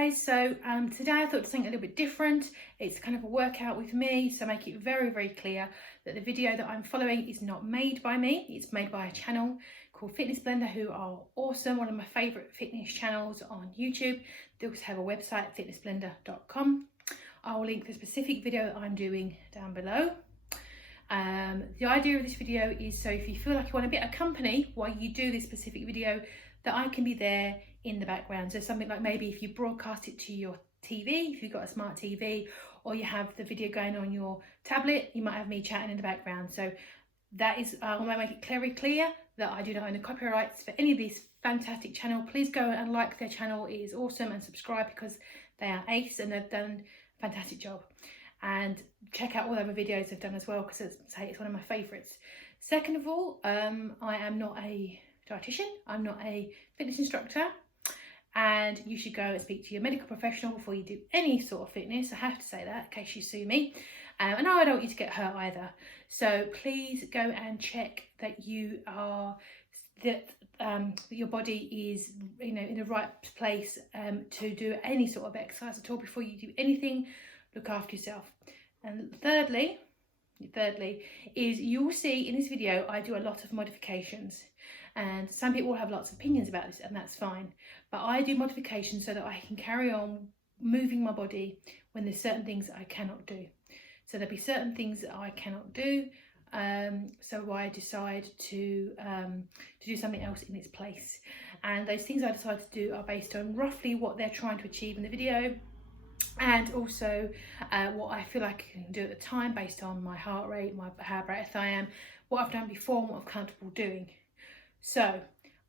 guys, so today I thought something a little bit different. It's kind of a workout with me, so make it very clear that the video that I'm following is not made by me. It's made by a channel called Fitness Blender, who are awesome, one of my favourite fitness channels on YouTube. They also have a website, fitnessblender.com. I'll link the specific video that I'm doing down below. The idea of this video is so if you feel like you want a bit of company while you do this specific video, that I can be there in the background. So something like maybe if you broadcast it to your TV, if you've got a smart TV, or you have the video going on your tablet, you might have me chatting in the background. So that is, I want to make it very clear that I do not own the copyrights for any of this fantastic channel. Please go and like their channel, it is awesome, and subscribe because they are ace and they've done a fantastic job. And check out all the other videos they've done as well, because it's one of my favourites. Second of all, I am not a dietitian, I'm not a fitness instructor, and you should go and speak to your medical professional before you do any sort of fitness. I have to say that in case you sue me, and I don't want you to get hurt either. So please go and check that you are that your body is in the right place to do any sort of exercise at all. Before you do anything, look after yourself. And thirdly is you'll see in this video I do a lot of modifications, and some people have lots of opinions about this, and that's fine, but I do modifications so that I can carry on moving my body when there's certain things that I cannot do. So there'll be certain things that I cannot do, so I decide to do something else in its place, and those things I decide to do are based on roughly what they're trying to achieve in the video, and also what I feel like I can do at the time based on my heart rate, how breath I am, what I've done before and what I'm comfortable doing. So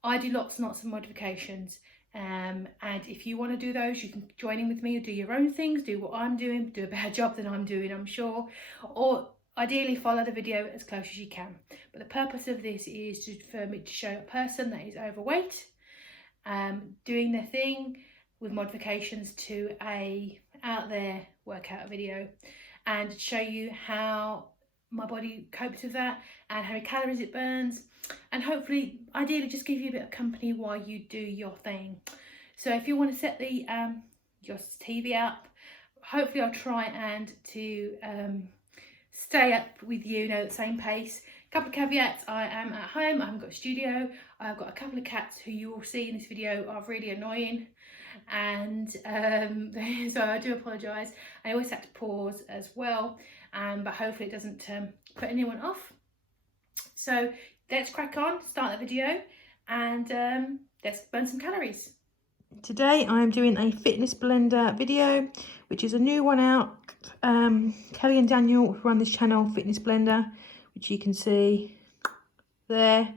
I do lots and lots of modifications, and if you want to do those, you can join in with me or do your own things, do what I'm doing, do a better job than I'm doing, I'm sure, or ideally follow the video as close as you can. But the purpose of this is for me to show a person that is overweight doing their thing with modifications to a out there workout video, and show you how my body copes with that and how many calories it burns, and hopefully ideally just give you a bit of company while you do your thing. So if you want to set the your TV up, hopefully I'll try and to stay up with you know the same pace. A couple of caveats: I am at home, I haven't got a studio, I've got a couple of cats who you will see in this video are really annoying, and so I do apologise. I always had to pause as well, but hopefully it doesn't put anyone off. So let's crack on, start the video, and let's burn some calories. Today I'm doing a Fitness Blender video, which is a new one out. Kelly and Daniel run this channel, Fitness Blender, which you can see there.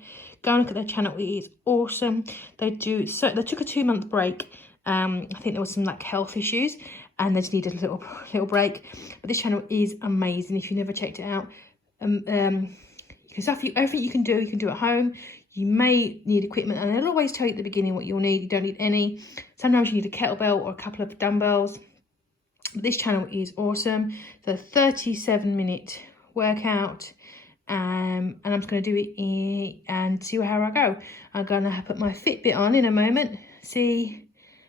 Go and look at their channel, it is awesome. They took a 2-month break. I think there was some like health issues and they just needed a little break. But this channel is amazing if you never checked it out. Everything you can do at home. You may need equipment, and they'll always tell you at the beginning what you'll need. You don't need any. Sometimes you need a kettlebell or a couple of dumbbells. But this channel is awesome. So 37-minute workout, and I'm just going to do it and see how I go. I'm going to put my Fitbit on in a moment, see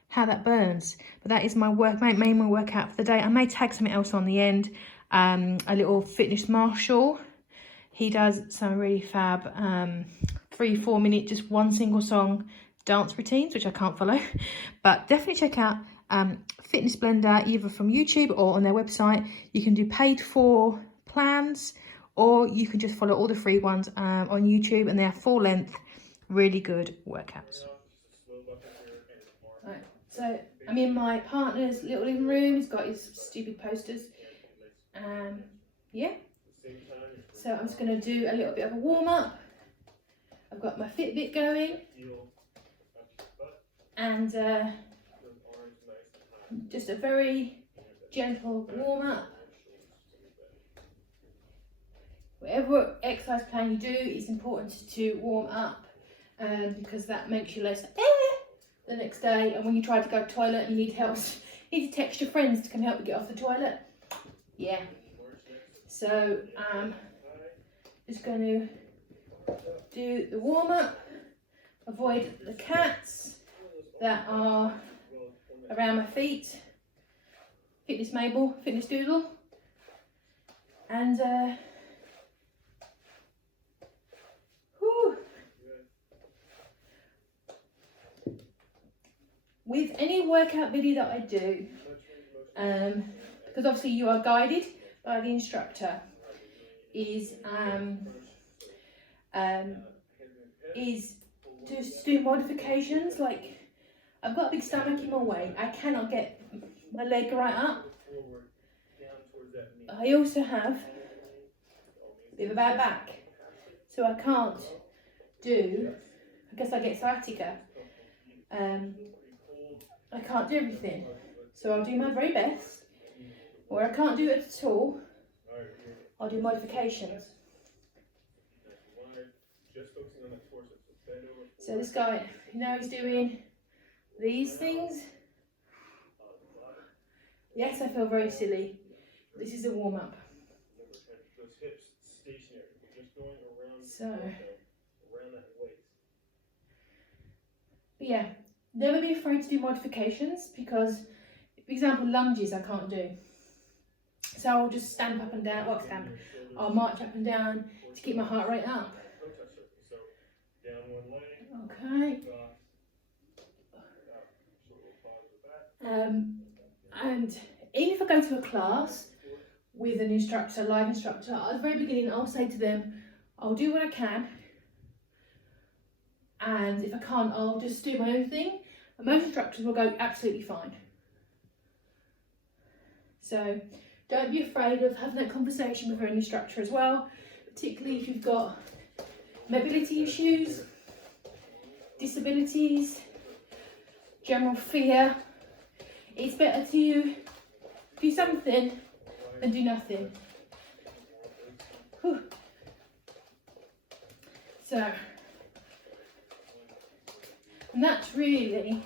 how that burns. But that is my main workout for the day. I may tag something else on the end, a little fitness marshal. He does some really fab 3-4 minute just one single song dance routines, which I can't follow, but definitely check out Fitness Blender either from YouTube or on their website. You can do paid for plans, or you can just follow all the free ones on YouTube, and they are full length, really good workouts. Right, so I'm in my partner's little living room. He's got his stupid posters. Yeah. So I'm just going to do a little bit of a warm up. I've got my Fitbit going, and just a very gentle warm up. Whatever exercise plan you do, it's important to warm up, because that makes you less the next day. And when you try to go to the toilet and you need help, you need to text your friends to come help you get off the toilet. Yeah. So just going to do the warm up, avoid the cats that are around my feet. Fitness Mabel, Fitness Doodle. And whew. With any workout video that I do, because obviously you are guided by the instructor, is to do modifications. Like, I've got a big stomach in my way, I cannot get my leg right up. I also have a bit of a bad back, so I can't do, I guess I get sciatica. I can't do everything, so I'll do my very best. Where I can't do it at all, I'll do modifications. So this guy, now he's doing these things. Yes, I feel very silly. This is a warm-up. So, but yeah, never be afraid to do modifications, because, for example, lunges I can't do. So I'll just stamp up and down, well, stamp, I'll march up and down to keep my heart rate up. Okay. And even if I go to a class with an instructor, live instructor, at the very beginning I'll say to them, I'll do what I can, and if I can't, I'll just do my own thing. And most instructors will go absolutely fine. So don't be afraid of having that conversation with your instructor as well, particularly if you've got mobility issues, disabilities, general fear. It's better to do something than do nothing. Whew. So, and that's really,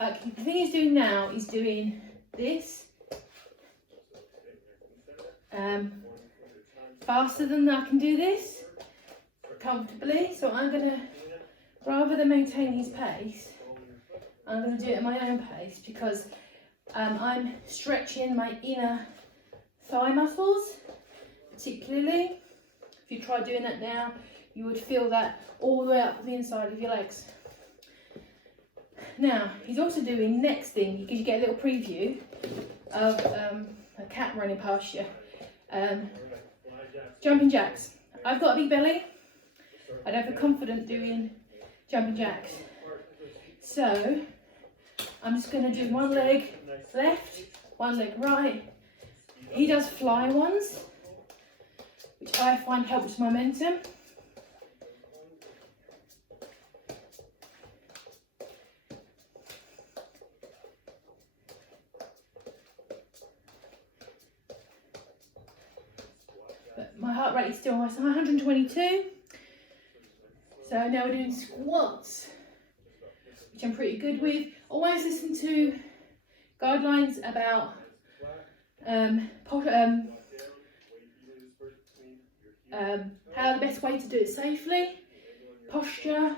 like, the thing he's doing now is doing this faster than I can do this comfortably. So I'm gonna, rather than maintain his pace, I'm gonna do it at my own pace, because I'm stretching my inner thigh muscles, particularly. If you try doing that now, you would feel that all the way up the inside of your legs. Now, he's also doing next thing, because you get a little preview of a cat running past you. Jumping jacks. I've got a big belly. I don't feel confident doing jumping jacks. So, I'm just going to do one leg left, one leg right. He does fly ones, which I find helps momentum. But my heart rate is still 122. So now we're doing squats, which I'm pretty good with. Always listen to guidelines about how the best way to do it safely, posture,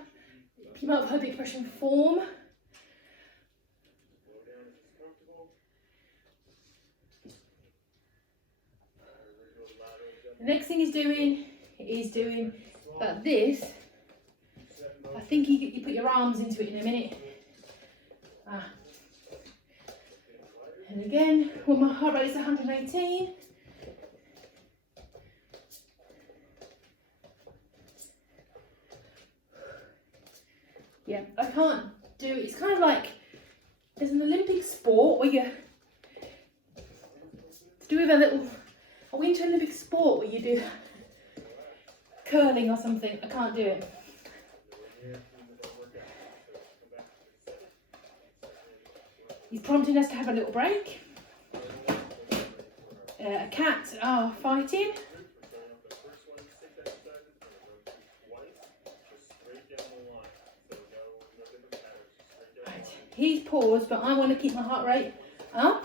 keep up her big pressure form. The next thing he's doing like this. I think you put your arms into it in a minute. And again, when my heart rate is 118. Yeah, I can't do it. It's kind of like there's an Olympic sport where you do with a little, a winter Olympic sport where you do curling or something. I can't do it. He's prompting us to have a little break. A cat are fighting. Right. He's paused, but I want to keep my heart rate up.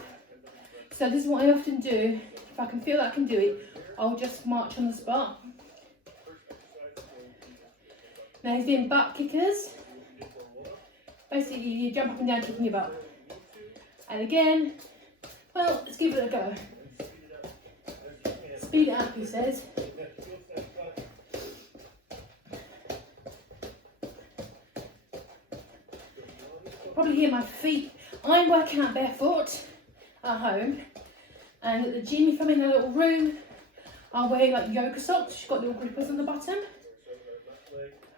So this is what I often do. If I can feel that I can do it, I'll just march on the spot. Now he's doing butt kickers. Basically, you jump up and down kicking your butt. And again, well, let's give it a go. Speed it up, he says. Probably hear my feet. I'm working out barefoot at home, and at the gym, if I'm in a little room, I'll wear like yoga socks. She's got little grippers on the bottom.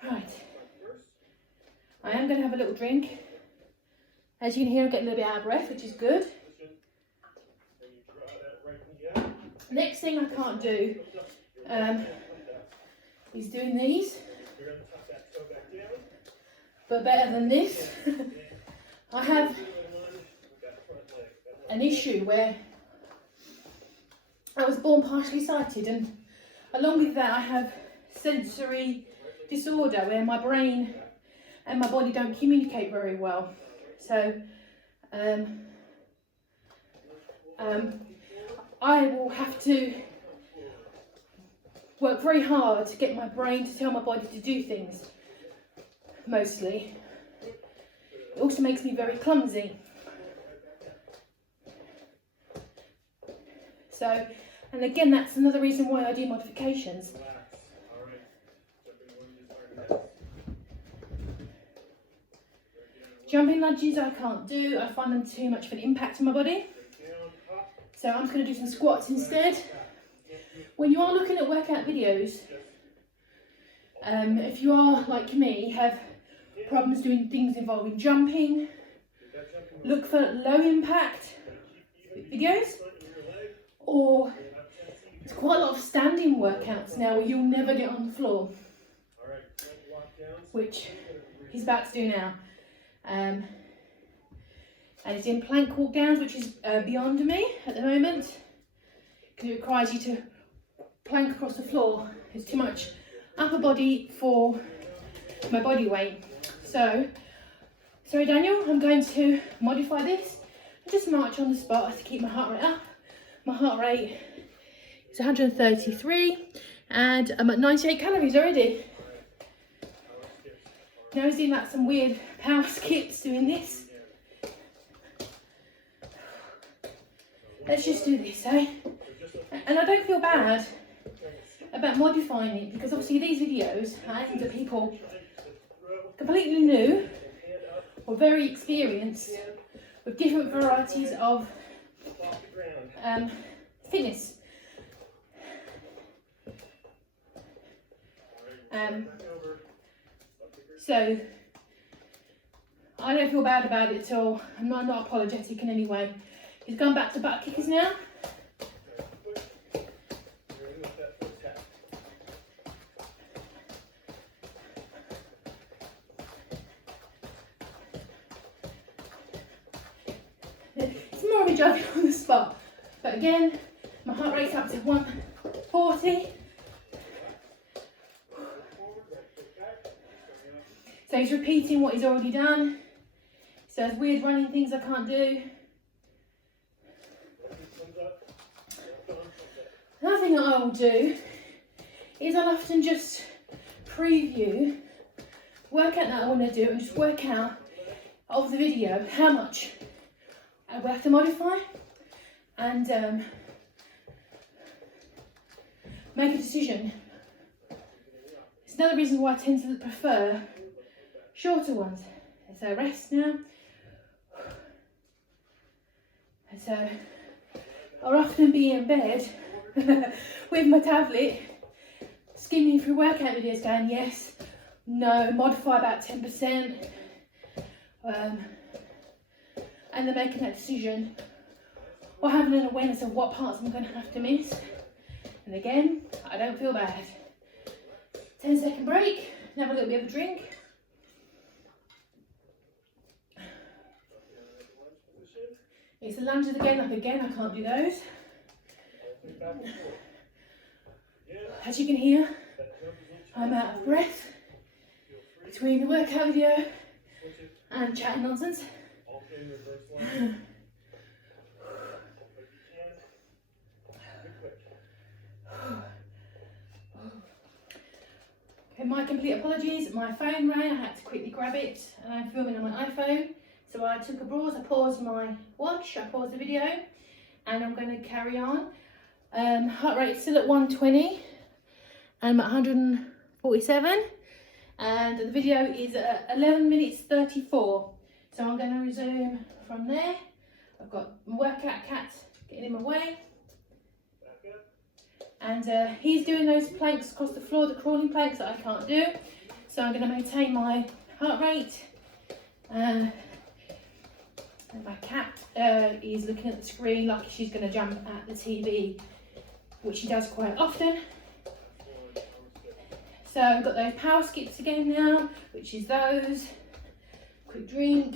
Right. I am going to have a little drink. As you can hear, I'm getting a little bit out of breath, which is good. Next thing I can't do is doing these, but better than this. I have an issue where I was born partially sighted, and along with that I have sensory disorder where my brain and my body don't communicate very well. So I will have to work very hard to get my brain to tell my body to do things, mostly. It also makes me very clumsy. So, and again, that's another reason why I do modifications. Jumping lunges I can't do. I find them too much of an impact on my body. So I'm just going to do some squats instead. When you are looking at workout videos, if you are like me, have problems doing things involving jumping, look for low impact videos, or there's quite a lot of standing workouts now where you'll never get on the floor, which he's about to do now. And he's in plank walk downs, which is beyond me at the moment, because it requires you to plank across the floor. It's too much upper body for my body weight. So, sorry Daniel, I'm going to modify this and just march on the spot to keep my heart rate up. My heart rate is 133 and I'm at 98 calories already. Now he's doing like some weird power skips doing this. Let's just do this, eh? And I don't feel bad about modifying it, because obviously these videos are aimed at people completely new or very experienced with different varieties of fitness. So I don't feel bad about it at all. I'm not apologetic in any way. He's gone back to butt kickers now. It's more of a job on the spot. But again, my heart rate's up to 140. So he's repeating what he's already done. So there's weird running things I can't do. Another thing that I will do is I'll often just preview workout that I want to do and just work out of the video how much I will have to modify, and make a decision. It's another reason why I tend to prefer shorter ones. So rest now. And so I'll often be in bed with my tablet, skimming through workout videos going, yes, no, modify about 10%, and then making that decision, or having an awareness of what parts I'm going to have to miss. And again, I don't feel bad. 10-second break, and have a little bit of a drink. It's the lunges again, like again, I can't do those. As you can hear, I'm out of breath between the workout video and chatting nonsense. Okay, my complete apologies. My phone rang, I had to quickly grab it, and I'm filming on my iPhone, So I took a pause, I paused my watch, I paused the video, and I'm going to carry on. Heart rate still at 120, and I'm at 147, and the video is at 11 minutes 34. So I'm going to resume from there. I've got my workout cat getting in my way. And he's doing those planks across the floor, the crawling planks that I can't do. So I'm going to maintain my heart rate. And my cat is looking at the screen like she's going to jump at the TV, which she does quite often. So I've got those power skips again now, which is those. Quick drink.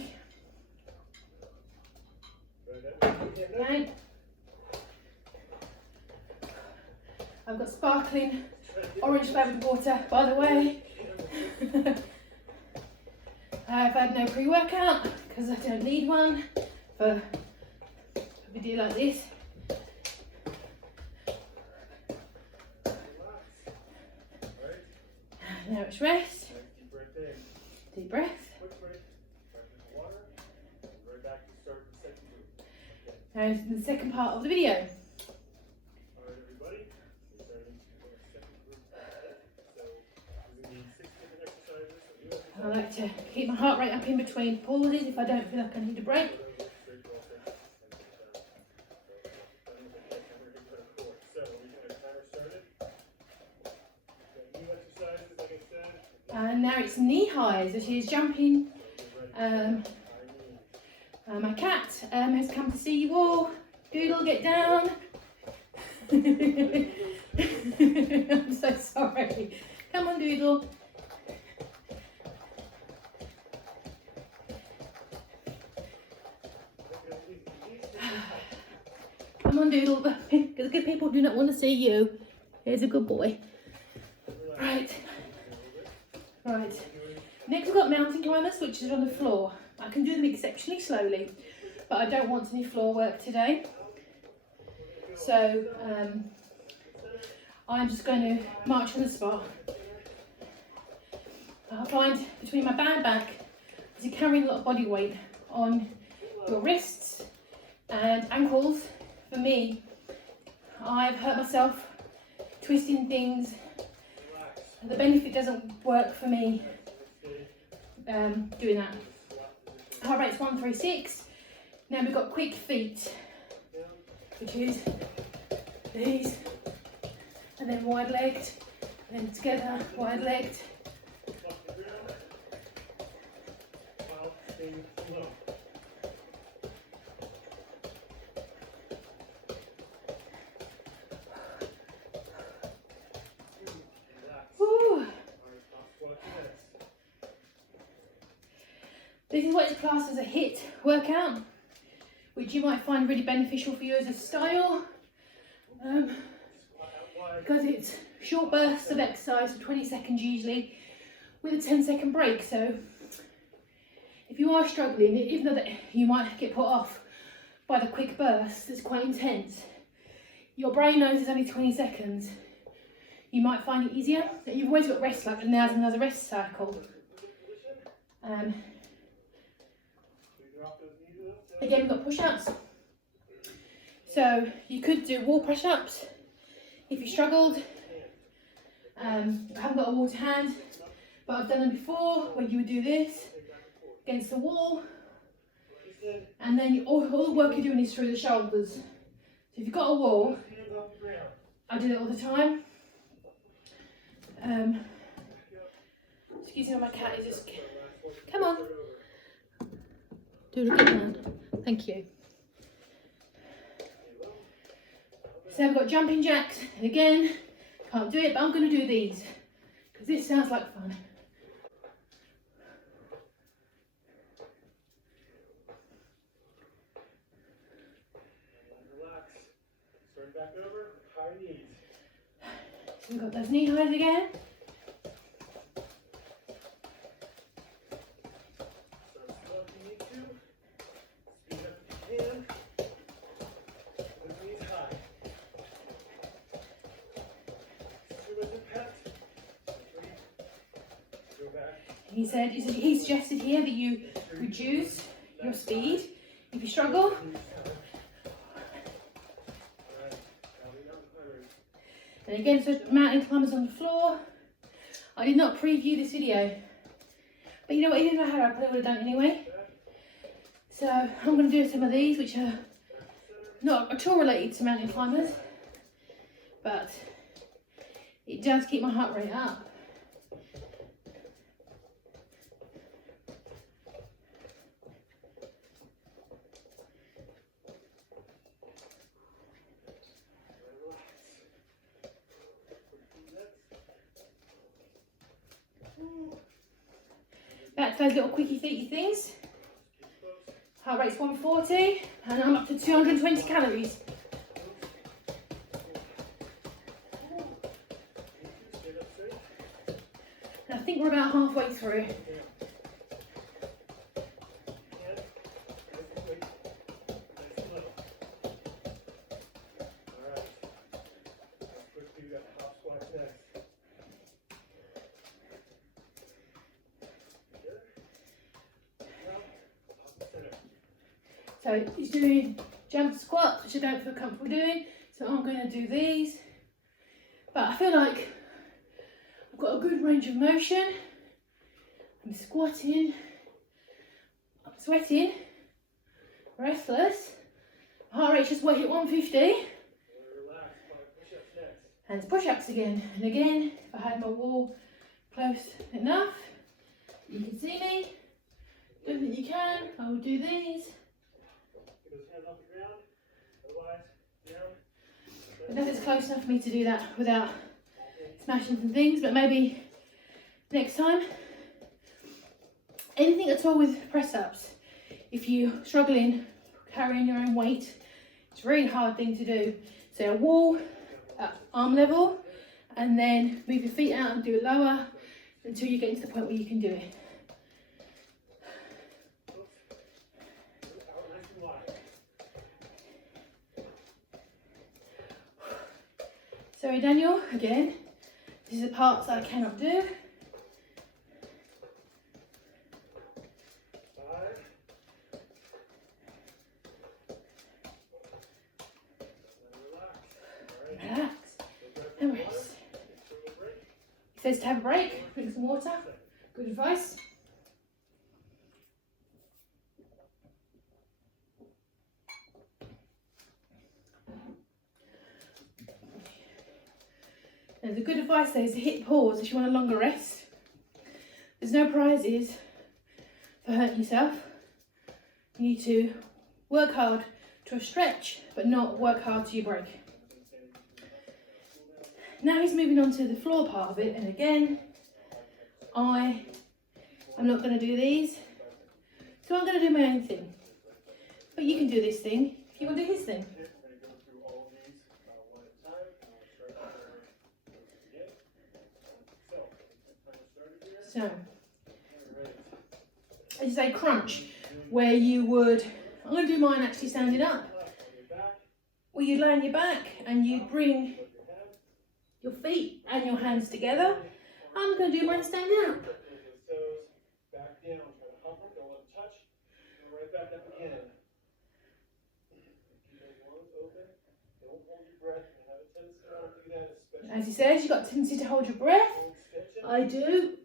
Okay. I've got sparkling orange flavoured water, by the way. I've had no pre-workout because I don't need one for a video like this. Now it's rest. Deep breath. Now it's the second part of the video. I like to keep my heart rate up in between pauses if I don't feel like I need a break. And now it's knee highs, as she's jumping. My cat has come to see you all. Doodle, get down. I'm so sorry. Come on, Doodle. Come on, Doodle, because good people do not want to see you. Here's a good boy. Right. Next we've got mountain climbers, which is on the floor. I can do them exceptionally slowly, but I don't want any floor work today. So I'm just going to march on the spot. I find between my bad back, as you're carrying a lot of body weight on your wrists and ankles, for me, I've hurt myself twisting things. The benefit doesn't work for me doing that. Heart rate's 136. Now we've got quick feet, which is these, and then wide legged, and then together, wide legged. This is what is classed as a HIIT workout, which you might find really beneficial for you as a style, because it's short bursts of exercise for 20 seconds usually, with a 10-second break. So if you are struggling, even though that you might get put off by the quick burst that's quite intense, your brain knows it's only 20 seconds. You might find it easier. You've always got rest, like now's another rest cycle. Again, we've got push-ups. So you could do wall push-ups if you struggled. I haven't got a wall to hand, but I've done them before, where you would do this against the wall, and then all the work you're doing is through the shoulders. So if you've got a wall, I do it all the time. Excuse me, my cat is just, come on. Do it again. Thank you. So I've got jumping jacks, and again, can't do it, but I'm going to do these because this sounds like fun. Relax. Turn back over. High knees. So we've got those knee highs again. He suggested here that you reduce your speed. If you struggle, and again, so mountain climbers on the floor. I did not preview this video, but you know what, even if I had, I probably would have done it anyway. So I'm going to do some of these, which are not at all related to mountain climbers, but it does keep my heart rate up. Back to those little quickie feety things. Heart rate's 140 and I'm up to 220 calories. And I think we're about halfway through. So he's doing jump squats, which I don't feel comfortable doing, so I'm going to do these. But I feel like I've got a good range of motion. I'm squatting, I'm sweating, restless. Heart rate's just way hit 150. And push-ups again. And again, if I had my wall close enough, you can see me. Don't think you can, I will do these. I don't know if it's close enough for me to do that without smashing some things, but maybe next time. Anything at all with press-ups, if you're struggling carrying your own weight, it's a really hard thing to do. So a wall at arm level, and then move your feet out and do it lower until you get to the point where you can do it. Sorry, Daniel, again, this is the parts that I cannot do. Relax and rest. He says to have a break, drink some water. Good advice. Now, the good advice there is to hit pause if you want a longer rest. There's no prizes for hurting yourself. You need to work hard to a stretch, but not work hard till you break. Now he's moving on to the floor part of it, and again, I'm not going to do these, so I'm going to do my own thing. But you can do this thing if you want to do his thing. So, as you say, crunch, where you would, I'm going to do mine actually standing up, where you'd lay on your back and you'd bring your feet and your hands together. I'm going to do mine standing up. Back down, try to hover, don't let them touch, and right back up again. Keep those lungs open, don't hold your breath, you have a tendency to do that, especially. As he says, you've got a tendency to hold your breath. I do.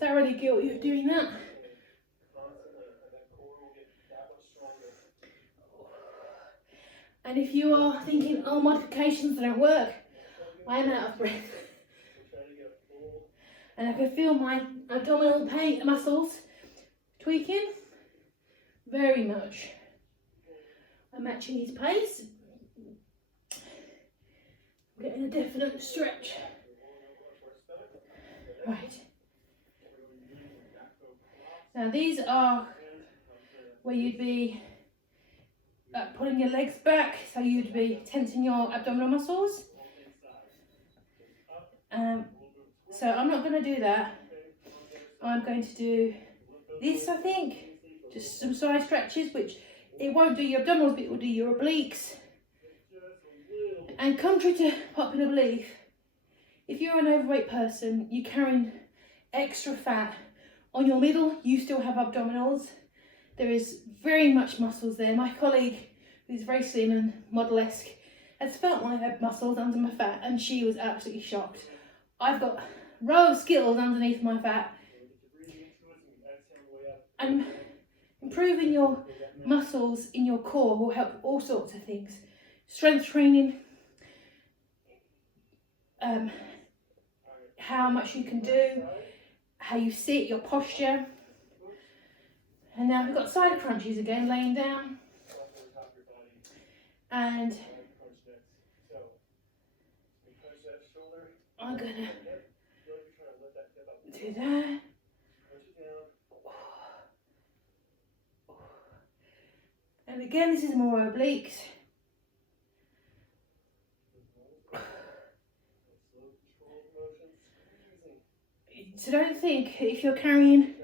Thoroughly guilty of doing that. And if you are thinking, oh, modifications don't work, I am out of breath. And I can feel my abdominal pain muscles tweaking very much. I'm matching his pace. I'm getting a definite stretch. Right. Now these are where you'd be pulling your legs back, so you'd be tensing your abdominal muscles. So I'm not going to do that. I'm going to do this, I think, just some side stretches, which it won't do your abdominals, but it will do your obliques. And contrary to popular belief, if you're an overweight person, you're carrying extra fat on your middle, you still have abdominals. There is very much muscles there. My colleague, who's very slim and model-esque, has felt my muscles under my fat and she was absolutely shocked. I've got a row of Skittles underneath my fat. And improving your muscles in your core will help all sorts of things. Strength training, how much you can do, how you sit, your posture. And now we've got side crunches again, laying down. And I'm gonna do that. And again, this is more obliques. So don't think if you're carrying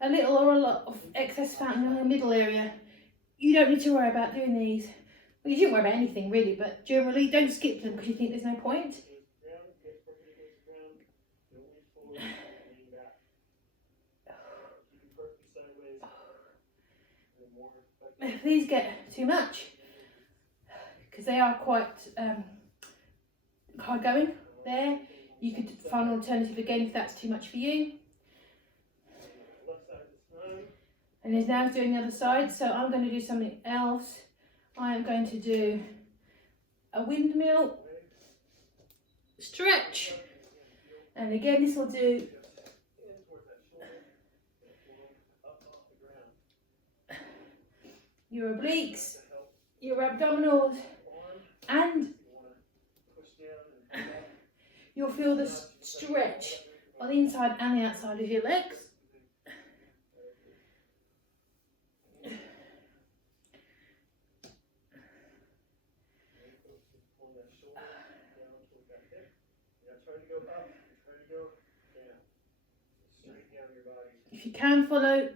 a little or a lot of excess fat in your middle area, you don't need to worry about doing these. Well, you shouldn't worry about anything really, but generally don't skip them because you think there's no point. If these get too much, because they are quite hard going there, you could find an alternative again if that's too much for you. And he's now doing the other side, so I'm going to do something else. I am going to do a windmill stretch, and again this will do your obliques, your abdominals, and you'll feel the stretch on the inside and the outside of your legs. If you can follow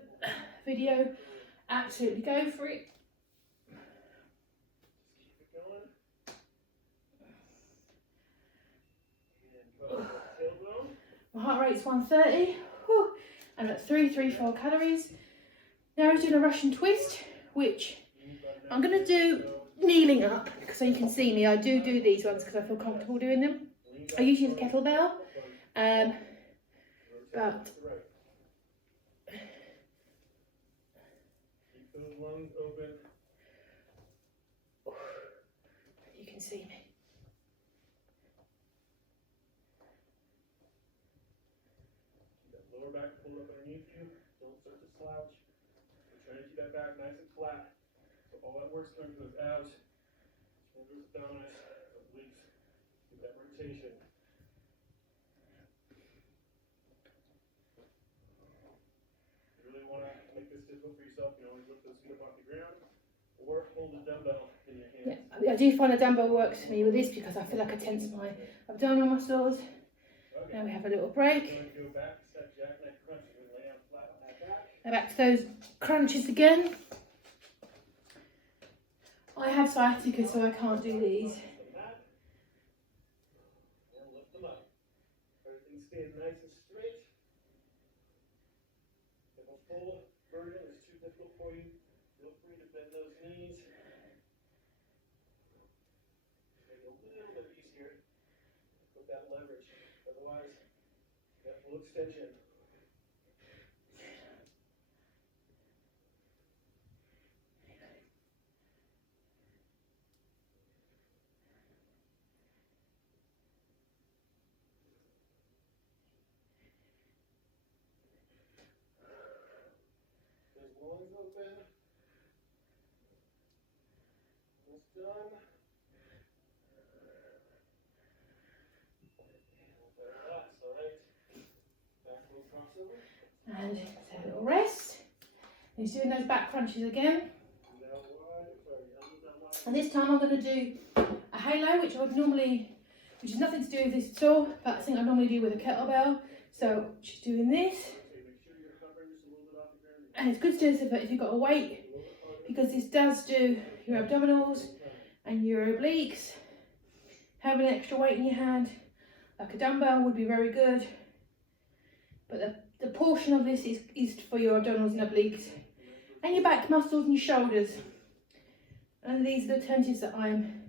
video, absolutely go for it. My heart rate's 130, and at 334 calories. Now we're doing a Russian twist, which I'm going to do kneeling up, so you can see me. I do these ones because I feel comfortable doing them. I usually use a kettlebell, but lungs open. You can see me. Keep that lower back pulled up underneath you. Don't start to slouch. We're trying to keep that back nice and flat. So all that work's coming to those abs, shoulders, abdominis, obliques. Get that rotation. If you really want to make this difficult for yourself, you can always lift those feet up off the ground or hold a dumbbell in your hands. Yeah, I do find a dumbbell works for me with this because I feel like I tense my abdominal muscles. Okay. Now we have a little break. Go back to that jackknife crunch and lay down flat on that back. Now back to those crunches again. I have sciatica, so I can't do these. And lift them up. Everything stays nice and straight. If a full version is too difficult for you, feel free to bend those knees. Make it a little bit easier with that leverage. Otherwise, that full extension. Lungs open. Almost done. Relax, alright? Back little crossover. And so a little rest. And he's doing those back crunches again. And this time I'm going to do a halo, which has nothing to do with this at all, but I think I normally do with a kettlebell. So she's doing this. And it's good to do this if you've got a weight, because this does do your abdominals and your obliques. Having an extra weight in your hand, like a dumbbell, would be very good. But the portion of this is for your abdominals and obliques. and your back muscles and your shoulders. And these are the alternatives that I'm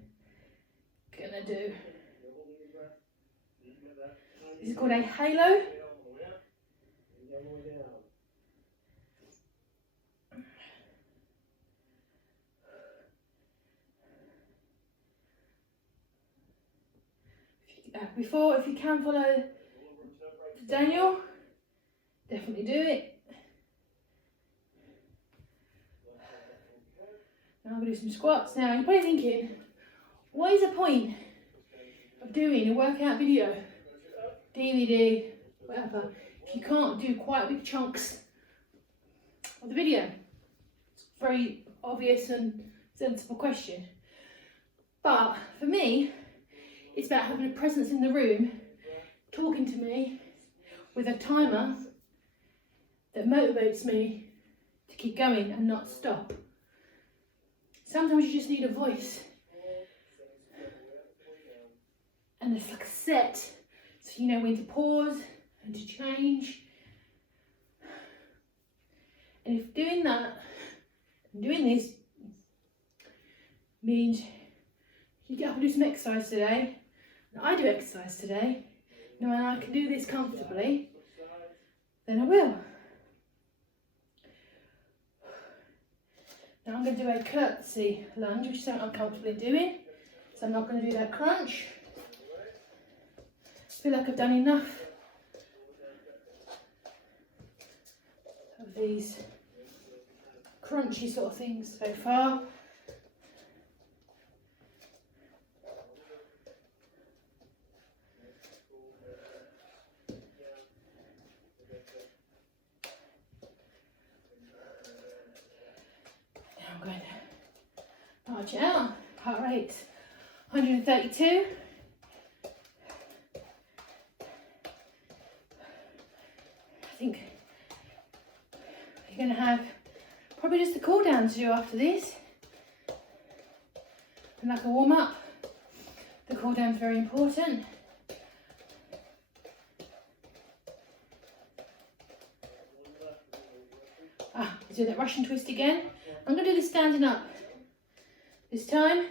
gonna do. This is called a halo. Before, if you can follow Daniel, definitely do it. Now I'm going to do some squats. Now you're probably thinking, what is the point of doing a workout video, DVD, whatever, if you can't do quite big chunks of the video? It's a very obvious and sensible question. But for me, it's about having a presence in the room, talking to me with a timer that motivates me to keep going and not stop. Sometimes you just need a voice. And it's like a set, so you know when to pause and to change. And if doing that, and doing this, means you get up and do some exercise today, and I do exercise today, knowing I can do this comfortably, then I will. Now I'm going to do a curtsy lunge, which is something I'm comfortable in doing, so I'm not going to do that crunch. I feel like I've done enough of these crunchy sort of things so far. Now I'm going to march it out. Heart rate 132. I think you're going to have probably just a cool down to do after this, and like a warm up. The cool down is very important. Do that Russian twist again. I'm going to do this standing up this time.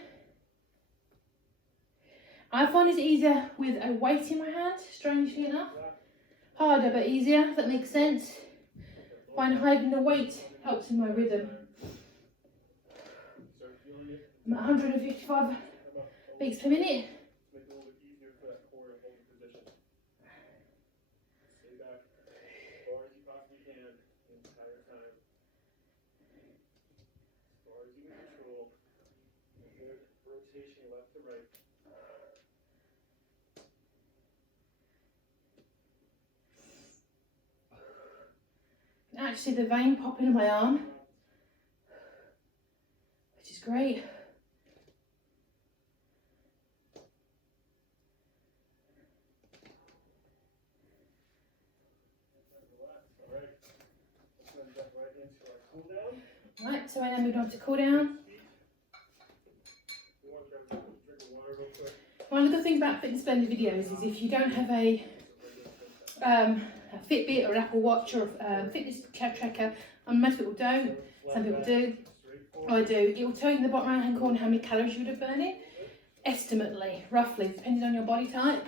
I find it's easier with a weight in my hand, strangely enough. Harder but easier, if that makes sense. Find hiding the weight helps in my rhythm. I'm at 155 beats per minute. Left to right. Actually, the vein popping in my arm, which is great. Right, so I now moved on to cool down. One of the things about Fitness Blender videos is if you don't have a Fitbit or an Apple Watch or a fitness tracker, and most people don't, some people do, I do, it will tell you in the bottom right hand corner how many calories you would have burned, estimately, roughly, depending on your body type.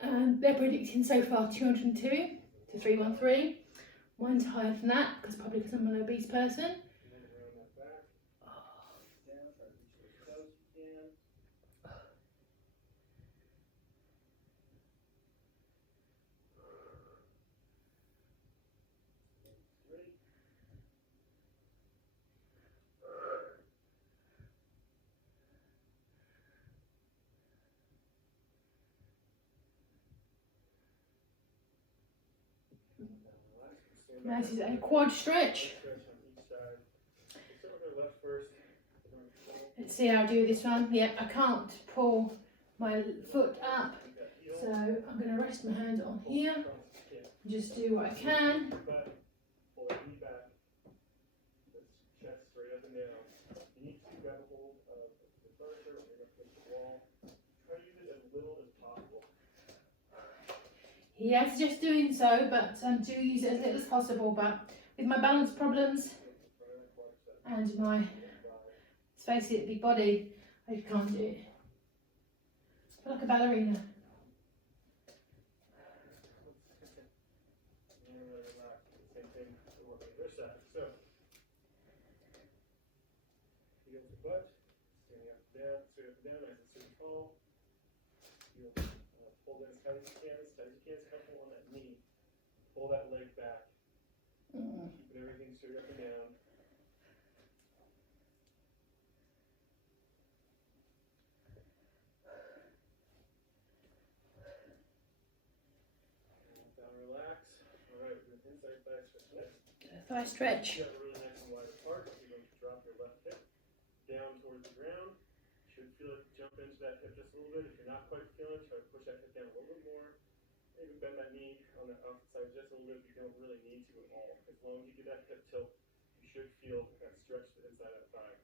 They're predicting so far 202 to 313. Mine's higher than that, probably because I'm an obese person. Now this is a quad stretch. Let's see how I do this one. Yep, I can't pull my foot up, so I'm going to rest my hand on here and just do what I can. He has just doing so, but do use it as little as possible. But with my balance problems, and my, let's face it, big body, I just can't do it. I feel like a ballerina. Same thing to work on your side. So, you get your butt, standing up and down, straight up and down, nice and straight and tall. You'll pull in as tight as you can, it's helpful on that knee. Pull that leg back. Keeping everything straight up and down. Down, relax. Alright, we're going to inside thigh stretch next. Thigh stretch. You have a really nice and wide apart. You're going to drop your left hip down towards the ground. You should feel it jump into that hip just a little bit. If you're not quite feeling it, try to push that hip down a little bit more. Maybe bend that knee on the opposite side just a little bit if you don't really need to at all. As long as you get that hip tilt, you should feel that stretch to the inside of the thigh.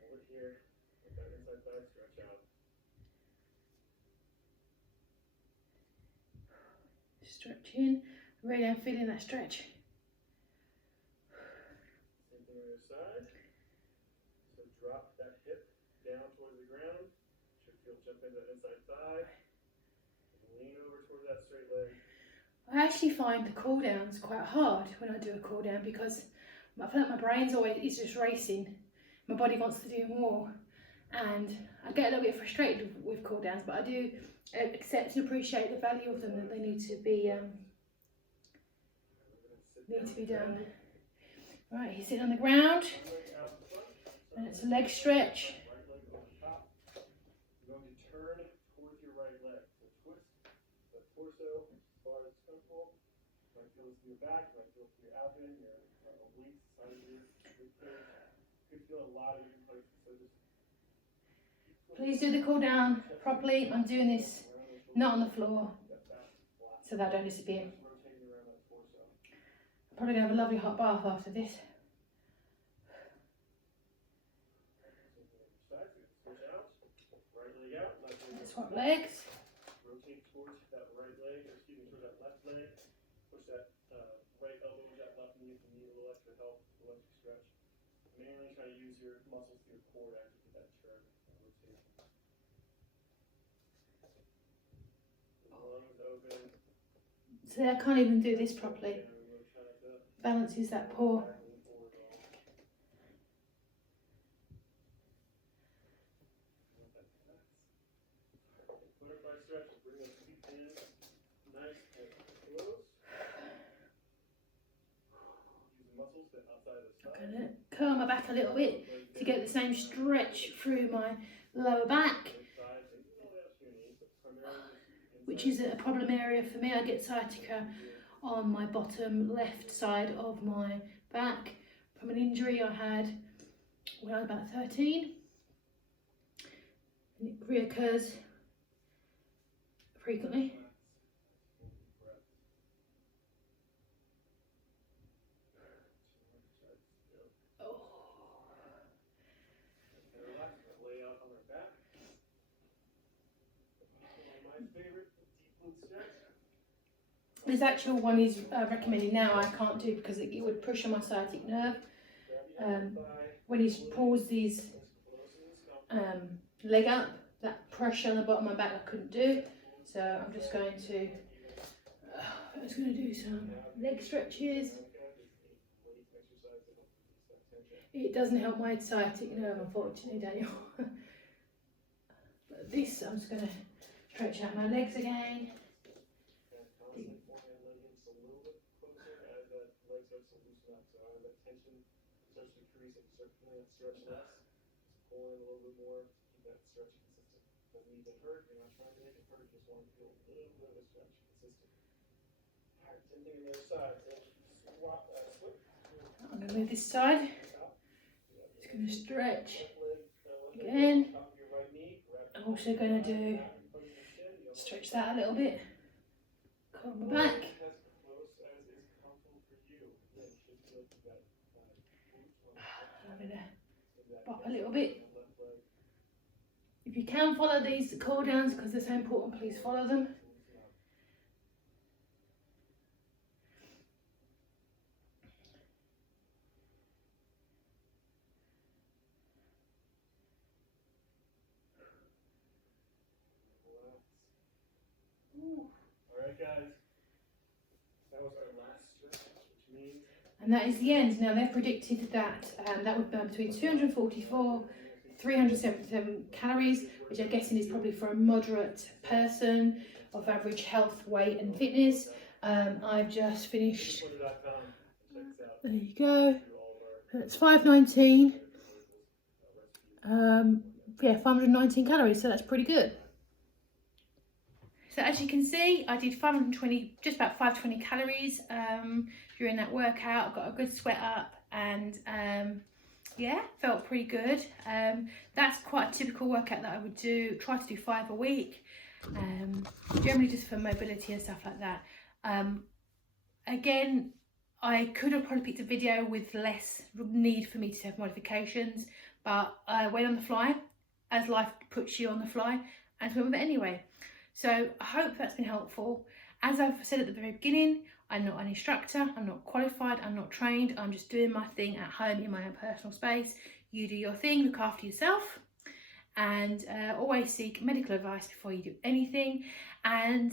Hold it here. Let that inside thigh stretch out. Stretch in. Really, I'm feeling that stretch. Same thing on the other side. So drop that hip down towards the ground. Should feel jump into that inside thigh. Lean over towards that straight leg. I actually find the cool downs quite hard when I do a cool down because I feel like my brain's always is just racing. My body wants to do more, and I get a little bit frustrated with cool downs, but I do accept and appreciate the value of them, that they need to be done. Right, you sit on the ground, and it's a leg stretch. Right leg over the top. You're going to turn towards your right leg. So twist the torso as far as comfortable. You might feel this in your back, you might feel it in your abdomen, your obliques, side of your rib cage. You could feel a lot of different places. So just Please do the cool down properly. I'm doing this not on the floor, so that I don't disappear. rotating around that torso. I'm probably going to have a lovely hot bath after this. Switch out, right leg out, left leg. Swap legs. Rotate towards that right leg, or excuse me, towards that left leg. Push that right elbow with that left knee if you need a little extra help, a little extra stretch. Mainly try to use your muscles through your core to actually get that turn, that rotation. Lungs open. See, I can't even do this properly. Balances that poor. Butterfly stretch, bring those feet in, nice and close. Use the muscles to outside of the side. I'm going to curl my back a little bit to get the same stretch through my lower back, which is a problem area for me. I get sciatica on my bottom left side of my back from an injury I had when I was about 13. And it reoccurs frequently. Lay out on our back. My favorite deep glute stretch. This actual one is recommended now. I can't do because it would push on my sciatic nerve. When he pulls his leg up, that pressure on the bottom of my back I couldn't do. So I'm just going to, do some leg stretches. It doesn't help my sciatic nerve, unfortunately, Daniel. But this, I'm just going to stretch out my legs again. Stretch less, pull in a little bit more, keep that stretch consistent. Doesn't need to hurt, you're not trying to make it hurt, just want to feel a little bit of a stretch consistent. Alright, same thing on the other side. So swap, swip. I'm going to move this side. Just going to stretch again. I'm also going to do stretch that a little bit. Curl my back. I'm going to bop a little bit. If you can follow these cool downs because they're so important, please follow them. And that is the end. Now they've predicted that that would burn between 244, 377 calories, which I'm guessing is probably for a moderate person of average health, weight and fitness. I've just finished, there you go, that's 519, yeah, 519 calories, so that's pretty good. So as you can see, I did 520, just about 520 calories during that workout. I got a good sweat up and yeah, felt pretty good. That's quite a typical workout that I would do, try to do 5 a week, generally just for mobility and stuff like that. Again, I could have probably picked a video with less need for me to have modifications, but I went on the fly, as life puts you on the fly, and went with it anyway. So I hope that's been helpful. As I've said at the very beginning, I'm not an instructor, I'm not qualified, I'm not trained, I'm just doing my thing at home in my own personal space. You do your thing, look after yourself, and always seek medical advice before you do anything. And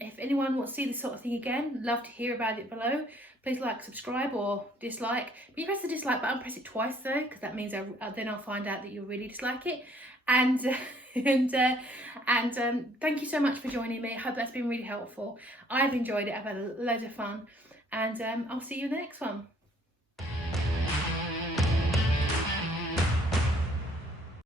if anyone wants to see this sort of thing again, love to hear about it below. Please like, subscribe or dislike. When you press the dislike button, press it twice though, because that means then I'll find out that you really dislike it. And thank you so much for joining me. I hope that's been really helpful. I've enjoyed it. I've had a load of fun, and I'll see you in the next one.